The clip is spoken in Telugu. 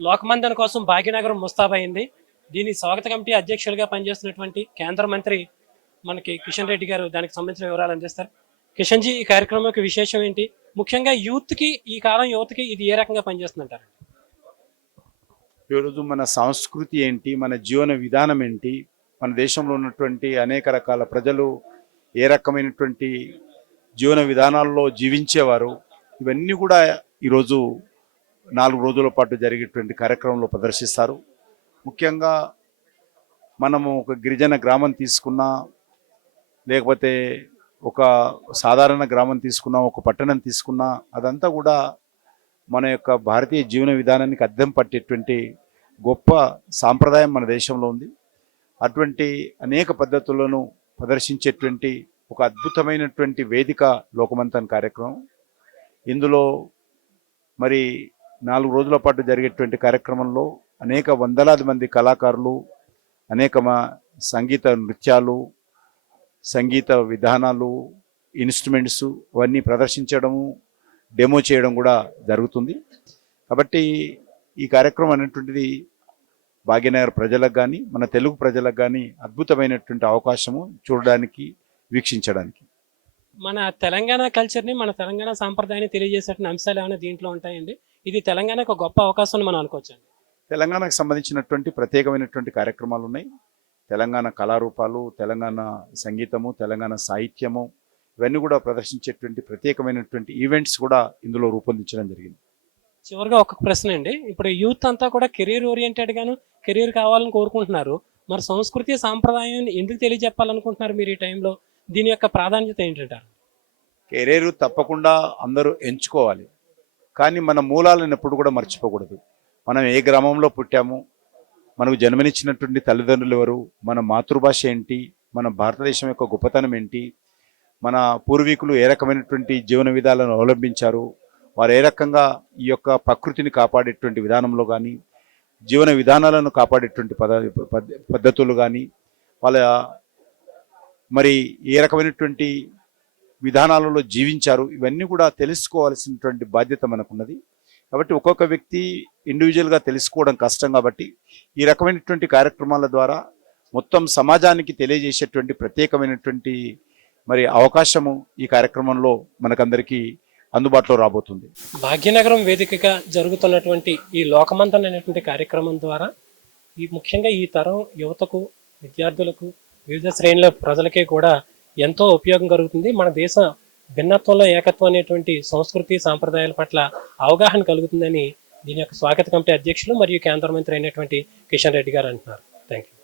లోకమందన కోసం భాగ్యనగరం ముస్తాబైంది దీని స్వాగత కమిటీ అధ్యక్షులుగా పనిచేస్తున్నటువంటి కేంద్ర మంత్రి మనకి కిషన్ రెడ్డి గారు దానికి సంబంధించిన వివరాలు అందిస్తారు. కిషన్ జీ ఈ కార్యక్రమం యొక్క విశేషం ఏంటి? ముఖ్యంగా యూత్కి ఈ కాలం యువతకి ఇది ఏ రకంగా పనిచేస్తుందంటారు ఈరోజు మన సంస్కృతి ఏంటి? మన జీవన విధానం ఏంటి? మన దేశంలో ఉన్నటువంటి అనేక రకాల ప్రజలు ఏ రకమైనటువంటి జీవన విధానాల్లో జీవించేవారు? ఇవన్నీ కూడా ఈరోజు నాలుగు రోజుల పాటు జరిగేటువంటి కార్యక్రమంలో ప్రదర్శిస్తారు. ముఖ్యంగా మనము ఒక గిరిజన గ్రామం తీసుకున్నా లేకపోతే ఒక సాధారణ గ్రామం తీసుకున్నా ఒక పట్టణం తీసుకున్నా అదంతా కూడా మన యొక్క భారతీయ జీవన విధానానికి అద్దం పట్టేటువంటి గొప్ప సాంప్రదాయం మన దేశంలో ఉంది. అటువంటి అనేక పద్ధతులను ప్రదర్శించేటువంటి ఒక అద్భుతమైనటువంటి వేదిక లోకమంతన్ కార్యక్రమం. ఇందులో మరి నాలుగు రోజుల పాటు జరిగేటువంటి కార్యక్రమంలో అనేక వందలాది మంది కళాకారులు అనేక మా సంగీత నృత్యాలు సంగీత విధానాలు ఇన్స్ట్రుమెంట్స్ అవన్నీ ప్రదర్శించడము డెమో చేయడం కూడా జరుగుతుంది. కాబట్టి ఈ కార్యక్రమం అనేటువంటిది భాగ్యనగర్ ప్రజలకు కానీ మన తెలుగు ప్రజలకు కానీ అద్భుతమైనటువంటి అవకాశము చూడడానికి వీక్షించడానికి. మన తెలంగాణ కల్చర్ని మన తెలంగాణ సాంప్రదాయాన్ని తెలియజేసేటువంటి అంశాలు ఏమైనా దీంట్లో ఉంటాయండి? ఇది తెలంగాణకు ఒక గొప్ప అవకాశం మనం అనుకోవచ్చు తెలంగాణకు సంబంధించినటువంటి ప్రత్యేకమైనటువంటి కార్యక్రమాలు ఉన్నాయి. తెలంగాణ కళారూపాలు తెలంగాణ సంగీతము తెలంగాణ సాహిత్యము ఇవన్నీ కూడా ప్రదర్శించేటువంటి ప్రత్యేకమైనటువంటి ఈవెంట్స్ కూడా ఇందులో రూపొందించడం జరిగింది. చివరిగా ఒక ప్రశ్న అండి. ఇప్పుడు యూత్ అంతా కూడా కెరీర్ ఓరియంటెడ్ గాను కెరీర్ కావాలని కోరుకుంటున్నారు. మరి సంస్కృతి సాంప్రదాయం ఎందుకు తెలియజెప్పాలనుకుంటున్నారు మీరు ఈ టైంలో? దీని యొక్క ప్రాధాన్యత ఏంటంటారు? కెరీర్ తప్పకుండా అందరూ ఎంచుకోవాలి. కానీ మన మూలాలను ఎప్పుడు కూడా మర్చిపోకూడదు. మనం ఏ గ్రామంలో పుట్టాము మనకు జన్మనిచ్చినటువంటి తల్లిదండ్రులు ఎవరు మన మాతృభాష ఏంటి మన భారతదేశం యొక్క గొప్పతనం ఏంటి మన పూర్వీకులు ఏ రకమైనటువంటి జీవన విధాలను అవలంబించారు వారు ఏ రకంగా ఈ యొక్క ప్రకృతిని కాపాడేటువంటి విధానంలో కానీ జీవన విధానాలను కాపాడేటువంటి పద పద్ధతులు కానీ వాళ్ళ మరి ఏ రకమైనటువంటి విధానాలలో జీవించారు. ఇవన్నీ కూడా తెలుసుకోవాల్సినటువంటి బాధ్యత మనకున్నది. కాబట్టి ఒక్కొక్క వ్యక్తి ఇండివిజువల్గా తెలుసుకోవడం కష్టం కాబట్టి ఈ రకమైనటువంటి కార్యక్రమాల ద్వారా మొత్తం సమాజానికి తెలియజేసేటువంటి ప్రత్యేకమైనటువంటి మరి అవకాశము ఈ కార్యక్రమంలో మనకందరికీ అందుబాటులో రాబోతుంది. భాగ్యనగరం వేదికగా జరుగుతున్నటువంటి ఈ లోకమంతన్ అనేటువంటి కార్యక్రమం ద్వారా ఈ ముఖ్యంగా ఈ తరం యువతకు విద్యార్థులకు వివిధ శ్రేణుల ప్రజలకే కూడా ఎంతో ఉపయోగం కలుగుతుంది. మన దేశ భిన్నత్వంలో ఏకత్వం అనేటువంటి సంస్కృతి సాంప్రదాయాల పట్ల అవగాహన కలుగుతుందని దీని యొక్క స్వాగత కమిటీ అధ్యక్షులు మరియు కేంద్ర మంత్రి అయినటువంటి కిషన్ రెడ్డి గారు అంటున్నారు. Thank you